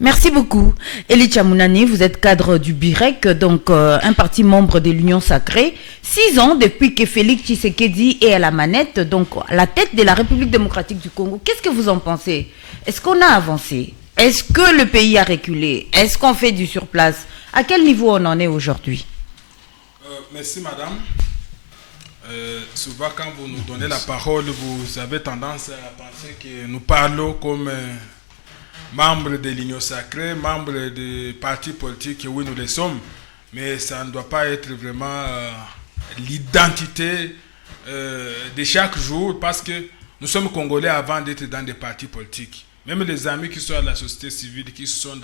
Merci beaucoup. Elie Chamounani, vous êtes cadre du BIREC, donc un parti membre de l'Union Sacrée. 6 ans depuis que Félix Tshisekedi est à la manette, donc à la tête de la République démocratique du Congo. Qu'est-ce que vous en pensez? Est-ce qu'on a avancé? Est-ce que le pays a reculé? Est-ce qu'on fait du surplace? À quel niveau on en est aujourd'hui? Merci madame. Souvent quand vous nous donnez la parole, vous avez tendance à penser que nous parlons comme membres de l'Union Sacrée, membres des partis politiques, oui nous le sommes, mais ça ne doit pas être vraiment l'identité de chaque jour parce que nous sommes Congolais avant d'être dans des partis politiques. Même les amis qui sont à la société civile, qui sont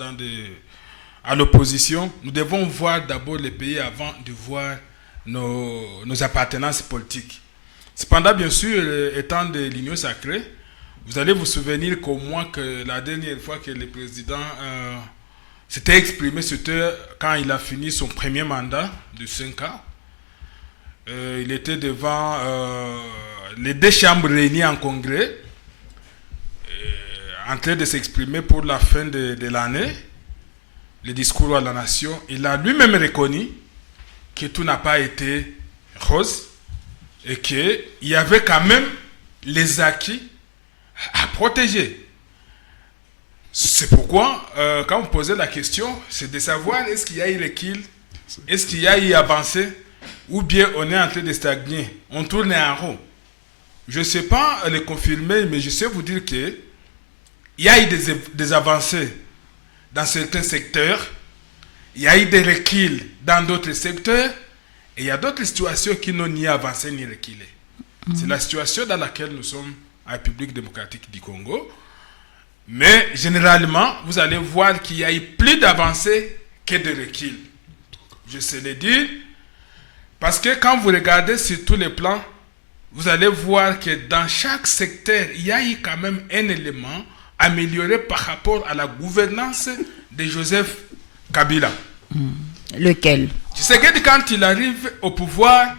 à l'opposition, nous devons voir d'abord les pays avant de voir nos appartenances politiques. Cependant, bien sûr, étant de l'Union Sacrée, vous allez vous souvenir qu'au moins que la dernière fois que le président s'était exprimé, c'était quand il a fini son premier mandat de 5 ans. Il était devant les 2 chambres réunies en congrès, en train de s'exprimer pour la fin de l'année, le discours à la nation. Il a lui-même reconnu que tout n'a pas été rose et qu'il y avait quand même les acquis à protéger. C'est pourquoi, quand vous posez la question, c'est de savoir est-ce qu'il y a eu recul, est-ce qu'il y a eu avancée, ou bien on est en train de stagner, on tourne en rond. Je ne sais pas le confirmer, mais je sais vous dire que il y a eu des avancées dans certains secteurs, il y a eu des reculs dans d'autres secteurs, et il y a d'autres situations qui n'ont ni avancé ni reculé. C'est la situation dans laquelle nous sommes en République démocratique du Congo. Mais généralement, vous allez voir qu'il y a eu plus d'avancées que de recul. Je sais le dire, parce que quand vous regardez sur tous les plans, vous allez voir que dans chaque secteur, il y a eu quand même un élément amélioré par rapport à la gouvernance de Joseph Kabila. Lequel? Tu sais que quand il arrive au pouvoir,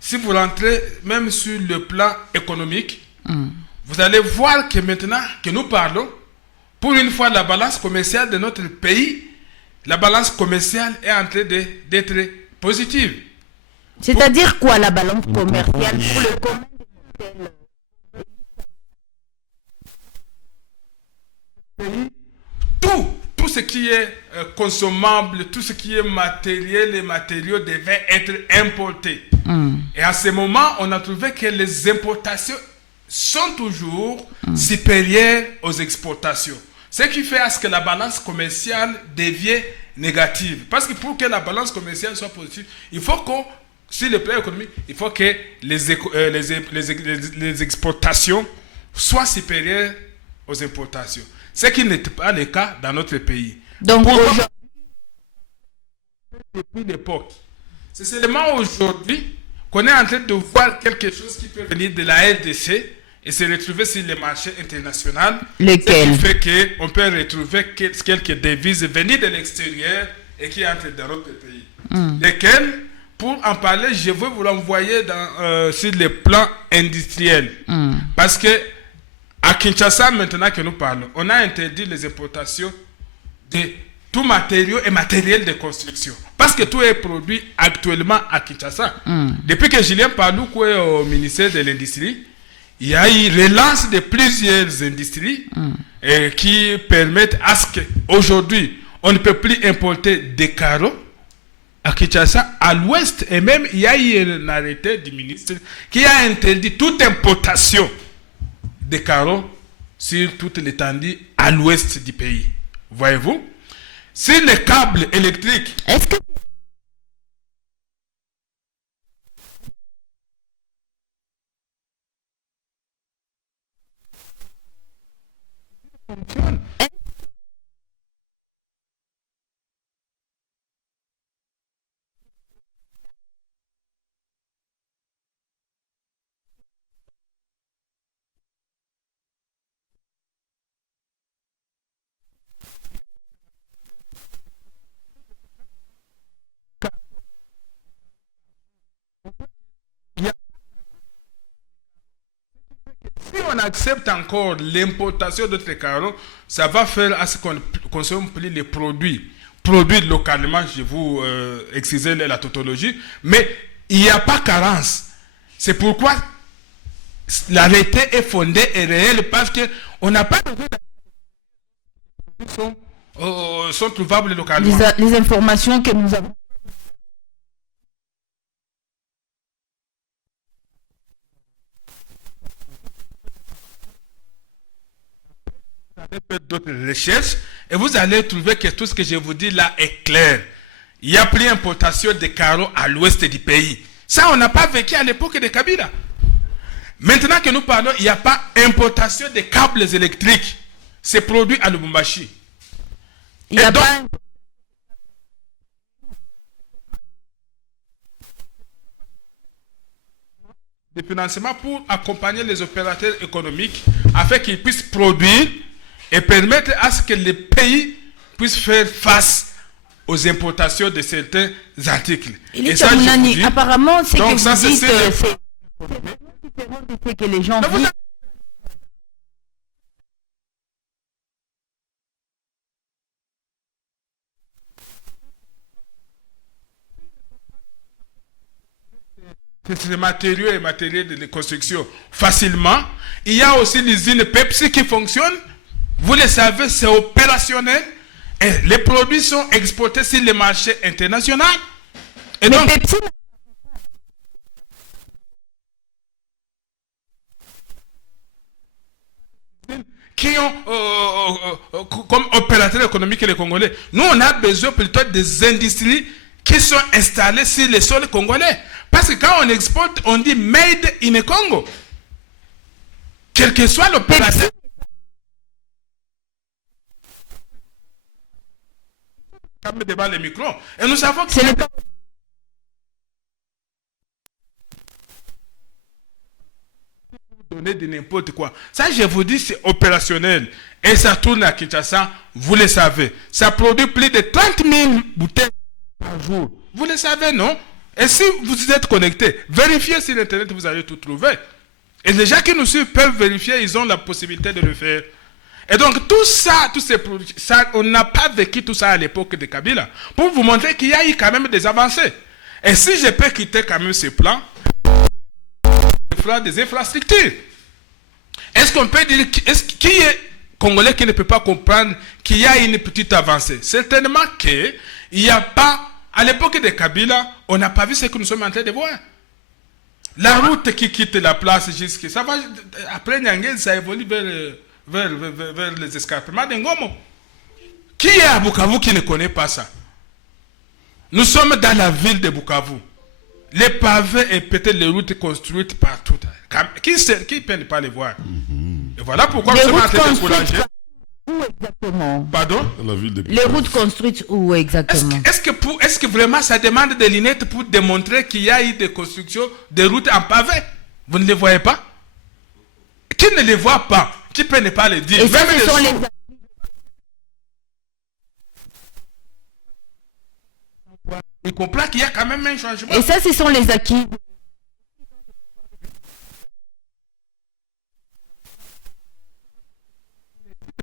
si vous rentrez même sur le plan économique, vous allez voir que maintenant que nous parlons, pour une fois la balance commerciale de notre pays, la balance commerciale est en train d'être positive. C'est-à-dire quoi la balance commerciale pour le commun des Tout ce qui est consommable, tout ce qui est matériel et matériaux devaient être importés. Et à ce moment, on a trouvé que les importations sont toujours supérieures aux exportations. Ce qui fait à ce que la balance commerciale devienne négative. Parce que pour que la balance commerciale soit positive, il faut que, sur le plan économique, il faut que les exportations soient supérieures aux importations. Ce qui n'est pas le cas dans notre pays. Donc aujourd'hui, depuis l'époque, c'est seulement aujourd'hui qu'on est en train de voir quelque chose qui peut venir de la RDC et se retrouver sur les marchés internationaux. Lequel? Ce qui fait qu'on peut retrouver quelques devises venues de l'extérieur et qui entrent dans notre pays. Lesquelles, pour en parler, je veux vous l'envoyer sur le plan industriel. Parce que à Kinshasa, maintenant que nous parlons, on a interdit les importations de tout matériau et matériel de construction. Parce que tout est produit actuellement à Kinshasa. Depuis que Julien Paloukou est au ministère de l'Industrie, il y a eu relance de plusieurs industries qui permettent à ce qu'aujourd'hui, on ne peut plus importer des carreaux à Kinshasa, à l'ouest. Et même, il y a eu un arrêté du ministre qui a interdit toute importation des carreaux sur toute l'étendue à l'ouest du pays. Voyez-vous? Si les câbles électriques... est-ce que Si on accepte encore l'importation d'autres carreaux, ça va faire à ce consomme plus les produits localement, je vous excusez la tautologie, mais il n'y a pas carence. C'est pourquoi l'arrêté est fondé et réel, parce qu'on n'a pas de sont trouvables localement. Les informations que nous avons. Faire d'autres recherches et vous allez trouver que tout ce que je vous dis là est clair. Il n'y a plus importation de carreaux à l'ouest du pays. Ça, on n'a pas vécu à l'époque de Kabila. Maintenant que nous parlons, il n'y a pas importation de câbles électriques. C'est produit à Lubumbashi. Il n'y a donc, pas... de financement pour accompagner les opérateurs économiques afin qu'ils puissent produire et permettre à ce que les pays puissent faire face aux importations de certains articles. Et ça, dis, apparemment, c'est que vous ça, dites c'est différent de ce que les gens vivent. Ces matériaux et matériels de construction facilement. Il y a aussi l'usine Pepsi qui fonctionne. Vous le savez, c'est opérationnel. Et les produits sont exportés sur le marché international. Et mais donc, Pepsi... qui ont comme opérateurs économiques les Congolais. Nous, on a besoin plutôt des industries qui sont installées sur les sols congolais. Parce que quand on exporte, on dit made in Congo. Quel que soit l'opérateur. Devant les micros. Et nous savons que c'est le donner de n'importe quoi. Ça, je vous dis, c'est opérationnel. Et ça tourne à Kinshasa, vous le savez. Ça produit plus de 30 000 bouteilles par jour. Vous le savez, non? Et si vous êtes connecté, vérifiez sur Internet, vous allez tout trouver. Et les gens qui nous suivent peuvent vérifier, ils ont la possibilité de le faire. Et donc, tout ça, tous ces produits, ça, on n'a pas vécu tout ça à l'époque de Kabila. Pour vous montrer qu'il y a eu quand même des avancées. Et si je peux quitter quand même ce plan, des infrastructures. Est-ce qu'on peut dire, qui est Congolais qui ne peut pas comprendre qu'il y a une petite avancée? Certainement qu'il n'y a pas, à l'époque de Kabila, on n'a pas vu ce que nous sommes en train de voir. La route qui quitte la place jusqu'à... Ça va, après Nyangé, ça évolue vers les escarpements de Ngomo. Qui est à Bukavu qui ne connaît pas ça? Nous sommes dans la ville de Bukavu. Les pavés et peut-être les routes construites partout. Qui peut ne pas les voir? Et voilà pourquoi nous sommes en train de décourager. Où exactement? Pardon? La ville de Les routes construites où exactement? Est-ce que vraiment ça demande des lunettes pour démontrer qu'il y a eu des constructions de routes en pavé? Vous ne les voyez pas? Qui ne les voit pas? Qui peut ne pas le dire? Et ça, ce sont les... Il comprend qu'il y a quand même un changement. Et ça, ce sont les acquis.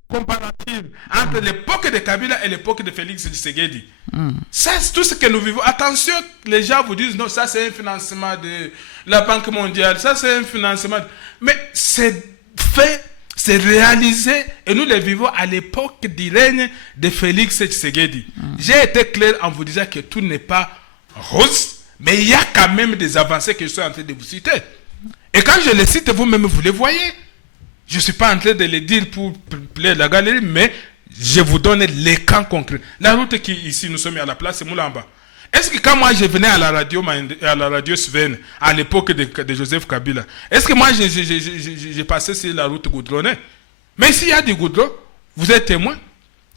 Comparative entre l'époque de Kabila et l'époque de Félix Tshisekedi. Ça, c'est tout ce que nous vivons. Attention, les gens vous disent non, ça c'est un financement de la Banque mondiale, ça c'est un financement. Mais c'est fait, c'est réalisé et nous le vivons à l'époque du règne de Félix Tshisekedi. J'ai été clair en vous disant que tout n'est pas rose, mais il y a quand même des avancées que je suis en train de vous citer. Et quand je les cite, vous-même vous les voyez. Je ne suis pas en train de les dire pour plaire la galerie, mais je vous donne les cas concrets. La route qui ici, nous sommes à la place, c'est Moulamba. Est-ce que quand moi je venais à la radio Sven, à l'époque de Joseph Kabila, est-ce que moi j'ai passé sur la route goudronnée? Mais s'il y a du goudron, vous êtes témoin.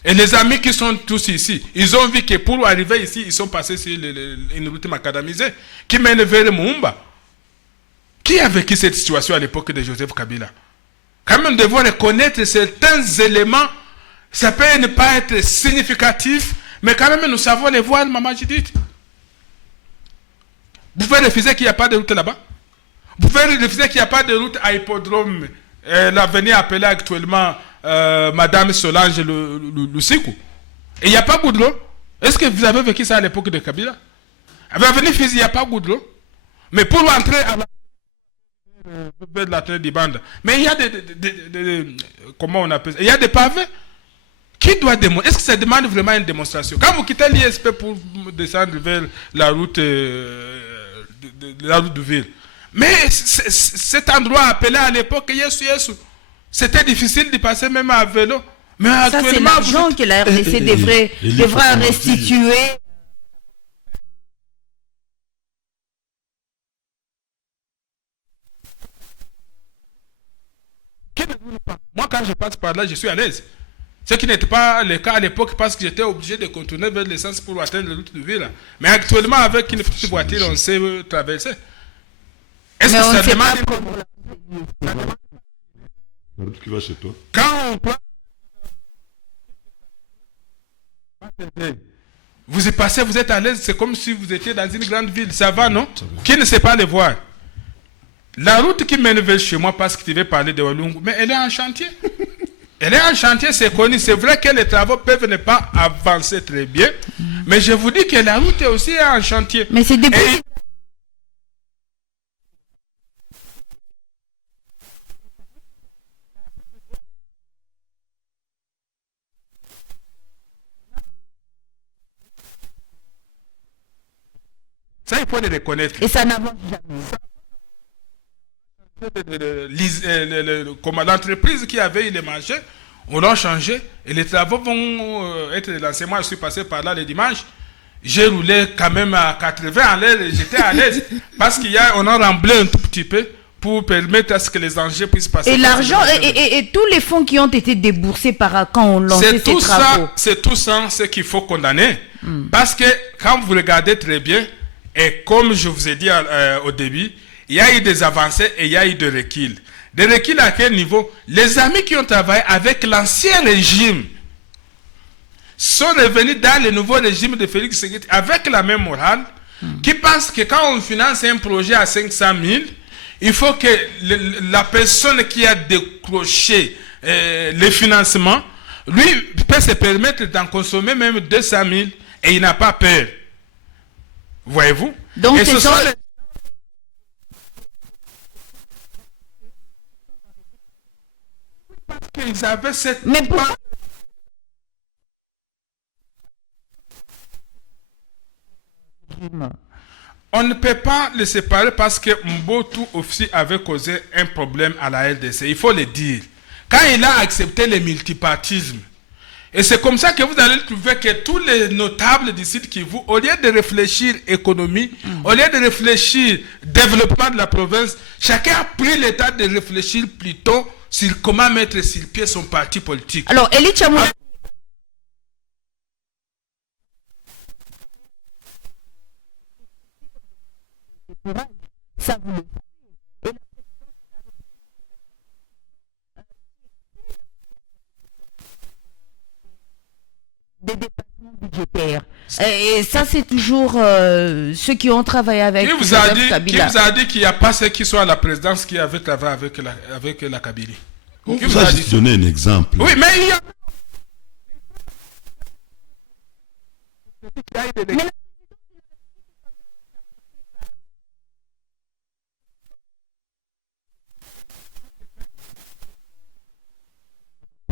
Et les amis qui sont tous ici, ils ont vu que pour arriver ici, ils sont passés sur une route macadamisée qui mène vers Moumba. Qui a vécu cette situation à l'époque de Joseph Kabila? Quand même, nous devons reconnaître certains éléments. Ça peut ne pas être significatif, mais quand même, nous savons les voir, maman Judith. Vous pouvez refuser qu'il n'y a pas de route là-bas? Vous pouvez refuser qu'il n'y a pas de route à Hippodrome, l'avenir appelé actuellement Madame Solange Lusikou? Et il n'y a pas Goudron. Est-ce que vous avez vécu ça à l'époque de Kabila? Avec Avenue Fizi, il n'y a pas Goudron. Mais pour entrer à la tête des bandes, mais il y a comment on appelle ça? Il y a des pavés. Qui doit démontrer? Est-ce que ça demande vraiment une démonstration? Quand vous quittez l'ISP pour descendre vers la route, la route de ville, mais cet endroit appelé à l'époque Yesu Yesu, c'était difficile de passer même à vélo. Mais ça, c'est l'argent que la RDC devrait restituer. Moi, quand je passe par là, je suis à l'aise. Ce qui n'était pas le cas à l'époque parce que j'étais obligé de contourner vers l'essence pour atteindre la route de ville. Mais actuellement, avec une petite voiture, on sait traverser. Est-ce que ça demande La route qui va chez toi. Quand vous y passez, vous êtes à l'aise, c'est comme si vous étiez dans une grande ville. Ça va, non? Qui ne sait pas le voir? La route qui mène vers chez moi, parce que tu veux parler de Walungu, mais elle est en chantier. Elle est en chantier, c'est connu. C'est vrai que les travaux peuvent ne pas avancer très bien, mais je vous dis que la route est aussi en chantier. Mais c'est depuis... Ça, il faut le reconnaître. Et ça n'avance jamais. L'entreprise qui avait eu les marchés, on l'a changé et les travaux vont être lancés. Moi, je suis passé par là le dimanche. J'ai roulé quand même à 80 à l'heure et j'étais à l'aise parce qu'on a remblé un tout petit peu pour permettre à ce que les engins puissent passer. Et l'argent et tous les fonds qui ont été déboursés quand on lançait ces travaux. C'est tout ça ce qu'il faut condamner. Parce que quand vous regardez très bien, et comme je vous ai dit au début, il y a eu des avancées et il y a eu des reculs. Des reculs à quel niveau? Les amis qui ont travaillé avec l'ancien régime sont revenus dans le nouveau régime de Félix Tshisekedi avec la même morale, qui pensent que quand on finance un projet à 500 000, il faut que la personne qui a décroché le financement, lui, peut se permettre d'en consommer même 200 000 et il n'a pas peur. Voyez-vous? Donc, et ce sont qu'ils avaient cette... Mais pourquoi? On ne peut pas les séparer parce que Mobutu aussi avait causé un problème à la RDC. Il faut le dire. Quand il a accepté le multipartisme, et c'est comme ça que vous allez trouver que tous les notables du Sud Kivu, au lieu de réfléchir économie, au lieu de réfléchir développement de la province, chacun a pris l'état de réfléchir plutôt sur comment mettre sur pied son parti politique. Alors, Elie Tchamouna... Ça vous le savez. Des dépassements budgétaires. Et ça, c'est toujours ceux qui ont travaillé avec Kabila. Qui vous a dit qu'il n'y a pas ceux qui sont à la présidence qui avaient travaillé avec la Kabylie? On vous a juste donné un exemple. Oui, mais il y a...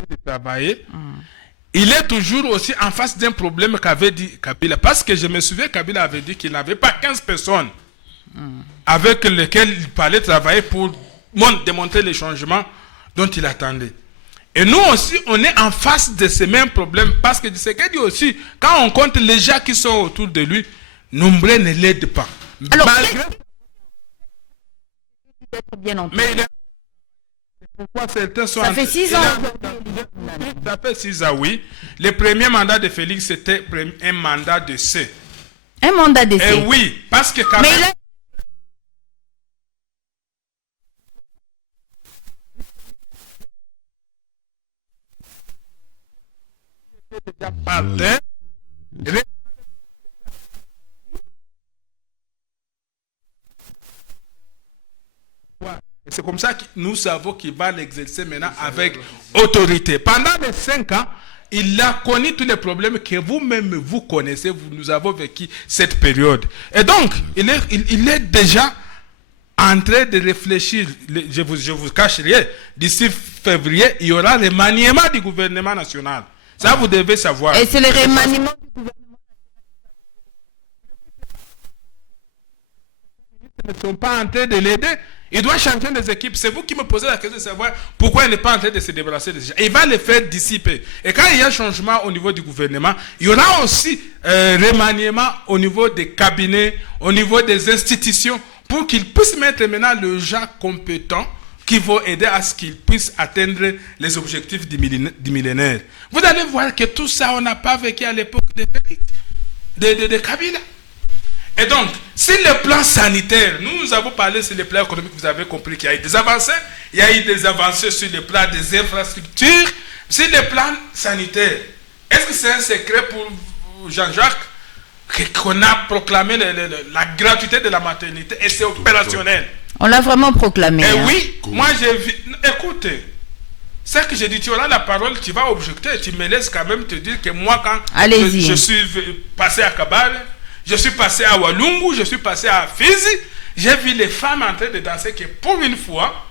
de travailler, il est toujours aussi en face d'un problème qu'avait dit Kabila. Parce que je me souviens, Kabila avait dit qu'il n'avait pas 15 personnes avec lesquelles il parlait travailler pour démontrer les changements dont il attendait. Et nous aussi, on est en face de ces mêmes problèmes parce que Tshisekedi aussi, quand on compte les gens qui sont autour de lui, nombreux ne l'aident pas. Alors, malgré... bien entendu. Mais pourquoi certains sont... Ça fait 6 ans. Ça fait 6 ans, oui. Le premier mandat de Félix, c'était un mandat de C. Un mandat de C. Et oui, parce que quand mais même... là... C'est comme ça que nous savons qu'il va l'exercer maintenant avec autorité. Pendant les 5 ans, il a connu tous les problèmes que vous-même vous connaissez, nous avons vécu cette période. Et donc, il est déjà en train de réfléchir. Je vous cache rien. D'ici février, il y aura le remaniement du gouvernement national. Ça, vous devez savoir. Et c'est le remaniement du gouvernement. Ils ne sont pas en train de l'aider. Il doit changer les équipes. C'est vous qui me posez la question de savoir pourquoi il n'est pas en train de se débarrasser des gens. Il va les faire dissiper. Et quand il y a un changement au niveau du gouvernement, il y aura aussi remaniement au niveau des cabinets, au niveau des institutions, pour qu'ils puissent mettre maintenant le gens compétents qui vont aider à ce qu'ils puissent atteindre les objectifs du millénaire. Vous allez voir que tout ça, on n'a pas vécu à l'époque de Kabila. Et donc, si le plan sanitaire, nous avons parlé sur le plan économique, vous avez compris qu'il y a eu des avancées, il y a eu des avancées sur le plan des infrastructures, sur le plan sanitaire. Est-ce que c'est un secret pour Jean-Jacques qu'on a proclamé la gratuité de la maternité et c'est opérationnel? On l'a vraiment proclamé. Et oui, moi j'ai vu. Écoutez, ce que j'ai dit, tu auras la parole, tu vas objecter, tu me laisses quand même te dire que moi, quand je suis passé à Kabale, je suis passé à Walungu, je suis passé à Fizi, j'ai vu les femmes en train de danser que pour une fois,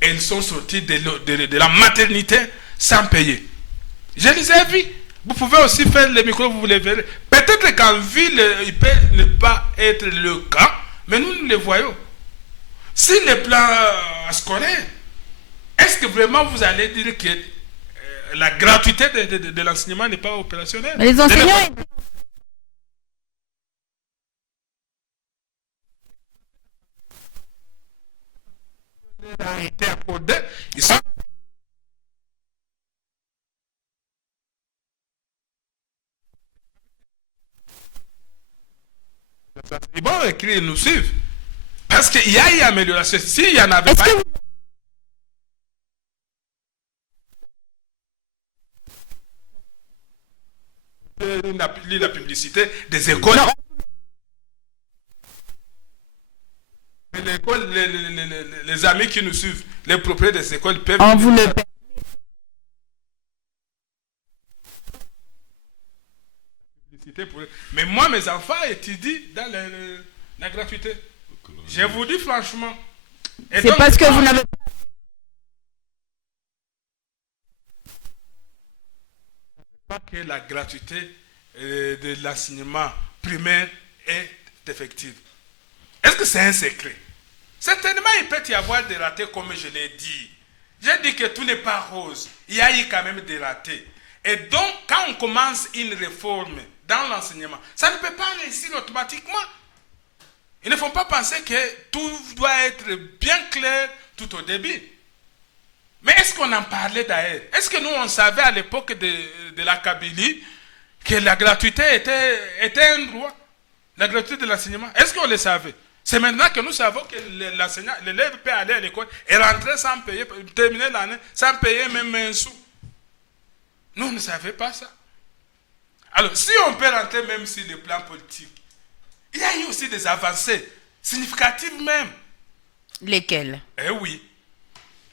elles sont sorties de la maternité sans payer. Je les ai vues. Vous pouvez aussi faire le micro, vous les verrez. Peut-être qu'en ville, il peut ne pas être le cas, mais nous les voyons. Si le plan scolaire, est-ce que vraiment vous allez dire que la gratuité de l'enseignement n'est pas opérationnelle? Mais les enseignants... a été accordé, ils sont... Ils vont écrire, nous suivre. Parce qu'il y a eu amélioration. S'il y en avait pas... La publicité des écoles. Les amis qui nous suivent, les propriétaires des écoles peuvent... On vous le permet. Mais moi, mes enfants étudient dans la gratuité. Je vous dis franchement. C'est parce que vous n'avez pas que la gratuité de l'enseignement primaire est effective. Est-ce que c'est un secret? Certainement, il peut y avoir des ratés, comme je l'ai dit. J'ai dit que tout n'est pas rose. Il y a eu quand même des ratés. Et donc, quand on commence une réforme dans l'enseignement, ça ne peut pas réussir automatiquement. Il ne faut pas penser que tout doit être bien clair tout au début. Mais est-ce qu'on en parlait d'ailleurs? Est-ce que nous, on savait à l'époque de la Kabylie que la gratuité était un droit? La gratuité de l'enseignement? Est-ce qu'on le savait? C'est maintenant que nous savons que l'enseignant, l'élève peut aller à l'école et rentrer sans payer, terminer l'année sans payer même un sou. Nous, on ne savait pas ça. Alors, si on peut rentrer même sur le plan politique, il y a eu aussi des avancées significatives même. Lesquelles? Eh oui.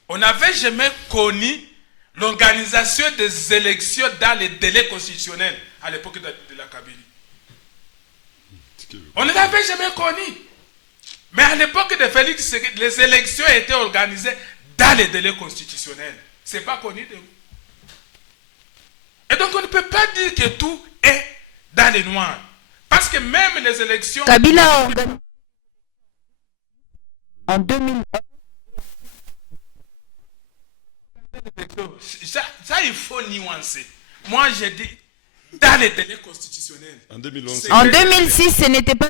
On n'avait jamais connu l'organisation des élections dans les délais constitutionnels à l'époque de la Kabylie. On ne l'avait jamais connu. Mais à l'époque de Félix, les élections étaient organisées dans les délais constitutionnels. Ce n'est pas connu de vous. Et donc on ne peut pas dire que tout est dans les noirs. Parce que même les élections... Kabila a organisé en 2001. Ça, il faut nuancer. Moi, j'ai dit dans les délais constitutionnels. En 2011. En 2006, ce n'était pas...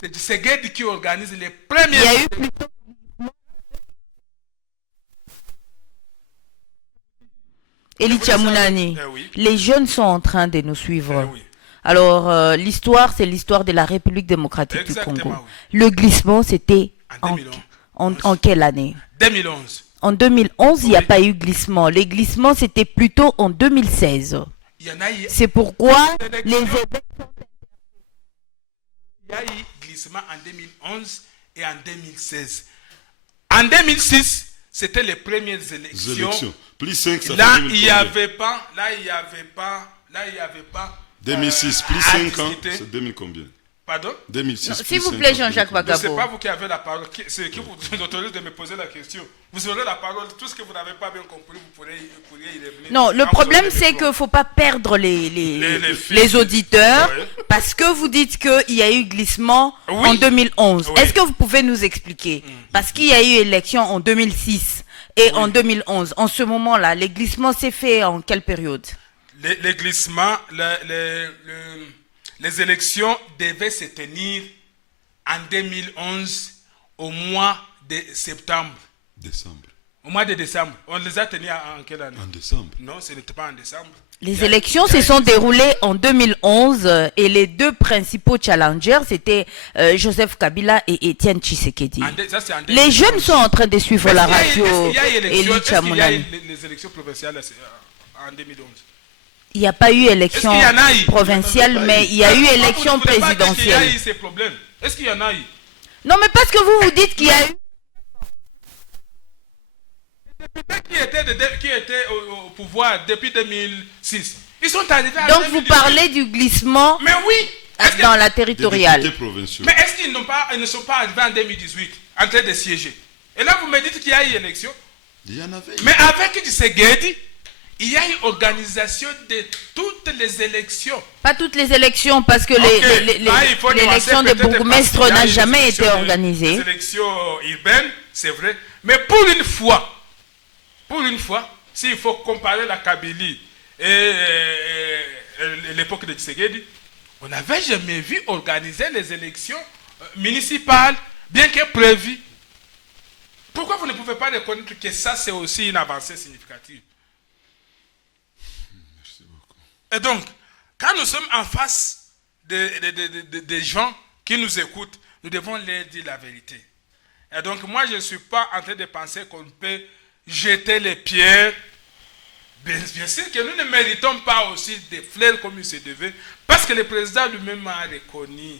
C'est Seged qui organise les premiers... Il y a eu plutôt... Elie Tchamounani, oui. Les jeunes sont en train de nous suivre. Oui. Alors, l'histoire, c'est l'histoire de la République démocratique Exactement, du Congo. oui. Le glissement, c'était en quelle année? 2011. En 2011, il n'y a Oui. pas eu glissement. Les glissements, c'était plutôt en 2016. Il y en a eu... C'est pourquoi Sélection. les événements... Il y a eu glissement en 2011 et en 2016. En 2006, c'était les premières élections. Plus 5, ça Là, fait 2000 il n'y combien? avait pas. 2006, plus 5 ans, c'est 2000 combien? Pardon? 2006. Non, plus s'il vous 5 plaît, ans, Jean-Jacques 2000 combien? Ce n'est Bagabo. pas vous qui avez la parole. C'est qui vous autorise de me poser la question. Vous aurez la parole. Tout ce que vous n'avez pas bien compris, vous pourriez y revenir. Non, le Quand problème, vous aurez c'est le qu'il ne faut pas perdre Les les auditeurs, Ouais. parce que vous dites qu'il y a eu glissement Oui. en 2011. Oui. Est-ce que vous pouvez nous expliquer? Parce qu'il y a eu élection en 2006 et en 2011. En ce moment-là, les glissements s'est fait en quelle période? Les glissements, les élections devaient se tenir en 2011 au mois de septembre. Décembre. Au mois de décembre. On les a tenus en quelle année? En décembre. Non, ce n'était pas en décembre. Les élections se sont déroulées en 2011 et les deux principaux challengers, c'était Joseph Kabila et Étienne Tshisekedi. Ça, c'est en Les 2011. jeunes sont en train de suivre la radio Est-ce qu'il y a eu Elie est-ce qu'il y a Chamounani. eu les élections provinciales en 2011? Il n'y a pas eu élection Est-ce qu'il y en a eu? provinciale, mais il y a eu élection Vous ne voulez pas dire qu'il y a présidentielle. eu ces problèmes. Est-ce qu'il y en a eu? Non, mais parce que vous dites qu'il y a eu... Qui était au pouvoir depuis 2006. Ils sont arrivés en Donc vous 2018. parlez du glissement Mais oui. Est-ce que- dans la Des territoriale. députés provinciaux. Mais est-ce qu'ils ne sont pas arrivés en 2018 en train de siéger? Et là, vous me dites qu'il y a eu élection. Il y en avait. Mais avec Tshisekedi, il y a eu organisation de toutes les élections. Pas toutes les élections, parce que Ok, là, il faut l'élection nuancer de peut-être bourgmestre parce qu'il y a n'a eu des jamais élections été de- organisée. Des élections urbaines, c'est vrai. Mais pour une fois, s'il faut comparer la Kabylie et l'époque de Tshisekedi, on n'avait jamais vu organiser les élections municipales, bien que prévues. Pourquoi vous ne pouvez pas reconnaître que ça, c'est aussi une avancée significative? Merci beaucoup. Et donc, quand nous sommes en face des gens qui nous écoutent, nous devons leur dire la vérité. Et donc, moi, je ne suis pas en train de penser qu'on peut jeter les pierres. Bien sûr que nous ne méritons pas aussi des fleurs comme il se devait, parce que le président lui-même a reconnu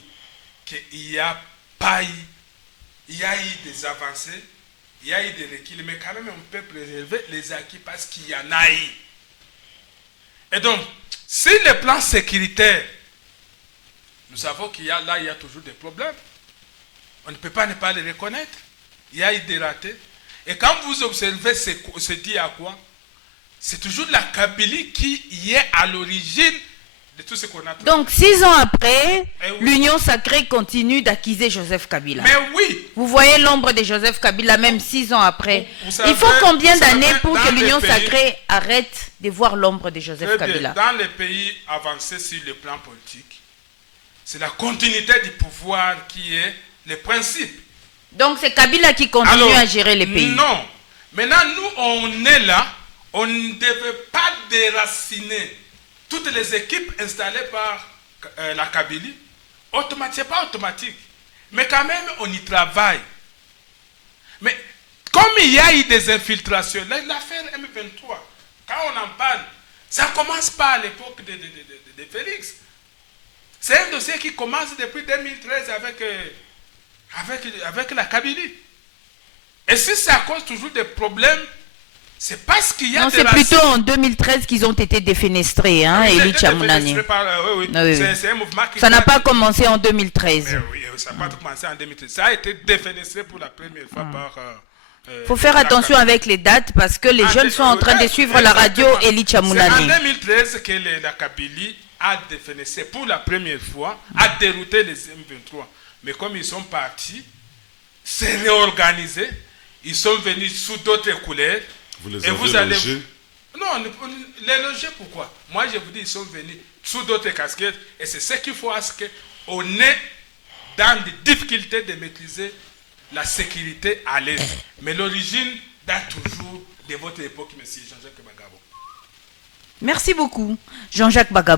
qu'il n'y a pas eu, il y a eu des avancées, il y a eu des reculs, mais quand même on peut préserver les acquis parce qu'il y en a eu. Et donc, sur le plan sécuritaire, nous savons qu'il y a là, il y a toujours des problèmes. On ne peut pas ne pas les reconnaître. Il y a eu des ratés. Et quand vous observez ce dit à quoi, c'est toujours la Kabylie qui y est à l'origine de tout ce qu'on a trouvé. Donc 6 ans après, Eh oui. l'Union sacrée continue d'acquiser Joseph Kabila. Mais oui, Vous voyez l'ombre de Joseph Kabila même 6 ans après. Vous savez- Il faut combien vous savez, d'années pour dans que les l'Union pays- sacrée arrête de voir l'ombre de Joseph très Kabila? bien. Dans les pays avancés sur le plan politique, c'est la continuité du pouvoir qui est le principe. Donc c'est Kabila qui continue Alors, à gérer les pays. Non. Maintenant, nous, on est là. On ne devait pas déraciner toutes les équipes installées par la Kabylie. Ce n'est pas automatique. Mais quand même, on y travaille. Mais comme il y a eu des infiltrations, l'affaire M23, quand on en parle, ça ne commence pas à l'époque de Félix. C'est un dossier qui commence depuis 2013 avec la Kabylie. Et si ça cause toujours des problèmes, c'est parce qu'il y a Non, des c'est racistes. plutôt en 2013 qu'ils ont été défenestrés, hein, Oui, Elie c'était Chamounani. défenestré par, oui. Ah oui, oui. C'est un mouvement qui Ça n'a pas commencé en 2013. Mais oui, ça n'a pas commencé en 2013. Ça a été défenestré pour la première fois par... Il faut faire la attention Kabylie. avec les dates parce que les jeunes sont en train de suivre la radio Exactement. Elie C'est en Chamounani. 2013 que la Kabylie a défenestré pour la première fois, a dérouté les M23. Mais comme ils sont partis, s'est réorganisé, ils sont venus sous d'autres couleurs. Vous les Et avez vous allez... logés. Non, les loger pourquoi? Moi je vous dis, ils sont venus sous d'autres casquettes et c'est ce qu'il faut à ce qu'on est dans des difficultés de maîtriser la sécurité à l'est. Mais l'origine date toujours de votre époque, monsieur Jean-Jacques Bagabo. Merci beaucoup, Jean-Jacques Bagabo.